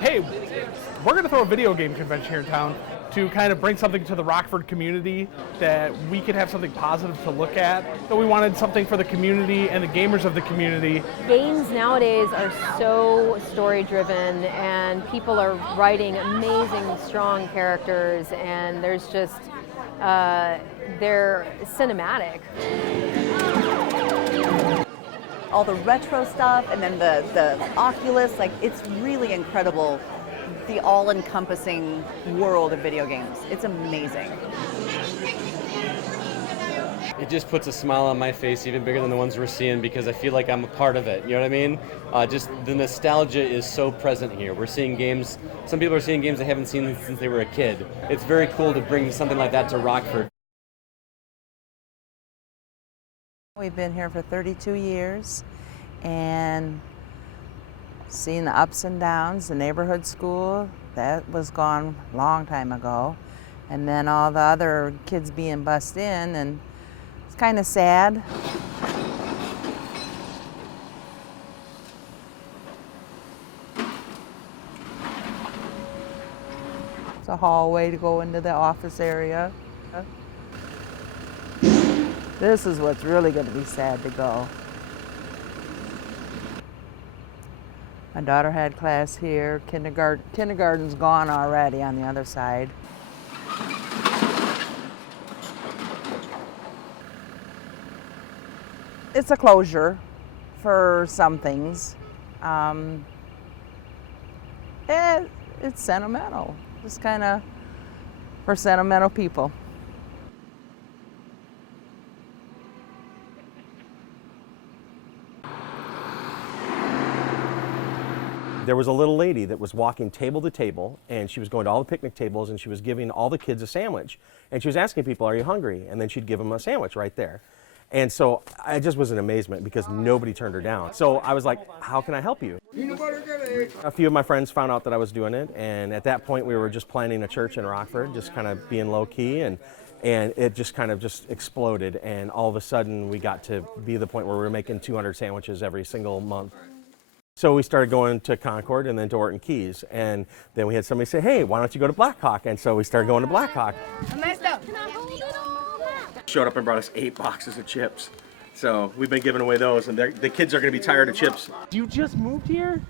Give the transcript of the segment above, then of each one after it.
Hey, we're going to throw a video game convention here in town to kind of bring something to the Rockford community that we could have something positive to look at. So we wanted something for the community and the gamers of the community. Games nowadays are so story-driven, and people are writing amazing, strong characters, and there's just, they're cinematic. All the retro stuff, and then the Oculus, like, it's really incredible, the all-encompassing world of video games. It's amazing. It just puts a smile on my face, even bigger than the ones we're seeing, because I feel like I'm a part of it. You know what I mean? Just the nostalgia is so present here. We're seeing games, some people are seeing games they haven't seen since they were a kid. It's very cool to bring something like that to Rockford. We've been here for 32 years and seen the ups and downs. The neighborhood school, that was gone a long time ago. And then all the other kids being bussed in, and it's kind of sad. It's a hallway to go into the office area. This is what's really going to be sad to go. My daughter had class here. Kindergarten's gone already on the other side. It's a closure for some things. It's sentimental, just kind of for sentimental people. There was a little lady that was walking table to table, and she was going to all the picnic tables, and she was giving all the kids a sandwich. And she was asking people, "Are you hungry?" And then she'd give them a sandwich right there. And so I just was in amazement because nobody turned her down. So I was like, how can I help you? A few of my friends found out that I was doing it, and at that point we were just planning a church in Rockford, just kind of being low key, and it just kind of just exploded, and all of a sudden we got to be the point where we were making 200 sandwiches every single month. So we started going to Concord and then to Orton Keys, and then we had somebody say, "Hey, why don't you go to Blackhawk?" And so we started going to Blackhawk. Showed up and brought us 8 boxes of chips. So we've been giving away those, and the kids are going to be tired of chips. You just moved here?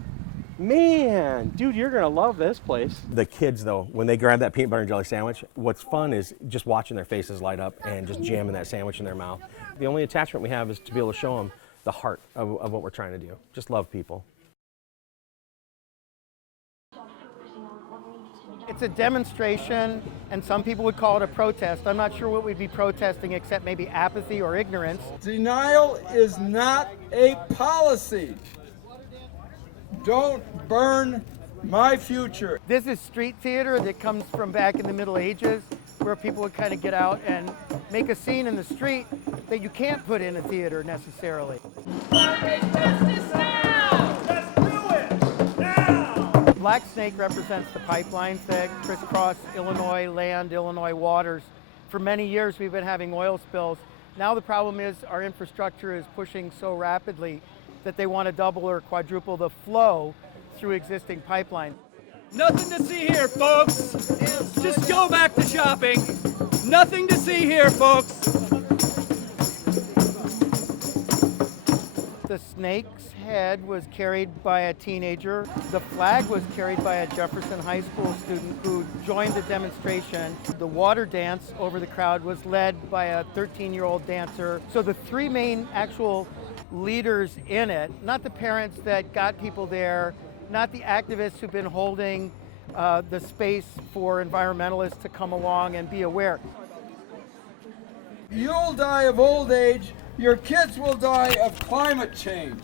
Man, dude, you're going to love this place. The kids, though, when they grab that peanut butter and jelly sandwich, what's fun is just watching their faces light up and just jamming that sandwich in their mouth. The only attachment we have is to be able to show them the heart of what we're trying to do. Just love people. It's a demonstration, and some people would call it a protest. I'm not sure what we'd be protesting except maybe apathy or ignorance. Denial is not a policy. Don't burn my future. This is street theater that comes from back in the Middle Ages, where people would kind of get out and make a scene in the street that you can't put in a theater necessarily. Black Snake represents the pipelines that crisscross Illinois land, Illinois waters. For many years we've been having oil spills. Now the problem is our infrastructure is pushing so rapidly that they want to double or quadruple the flow through existing pipelines. Nothing to see here, folks. Just go back to shopping. Nothing to see here, folks. The snake's head was carried by a teenager. The flag was carried by a Jefferson High School student who joined the demonstration. The water dance over the crowd was led by a 13-year-old dancer. So the 3 main actual leaders in it, not the parents that got people there, not the activists who've been holding the space for environmentalists to come along and be aware. You'll die of old age. Your kids will die of climate change.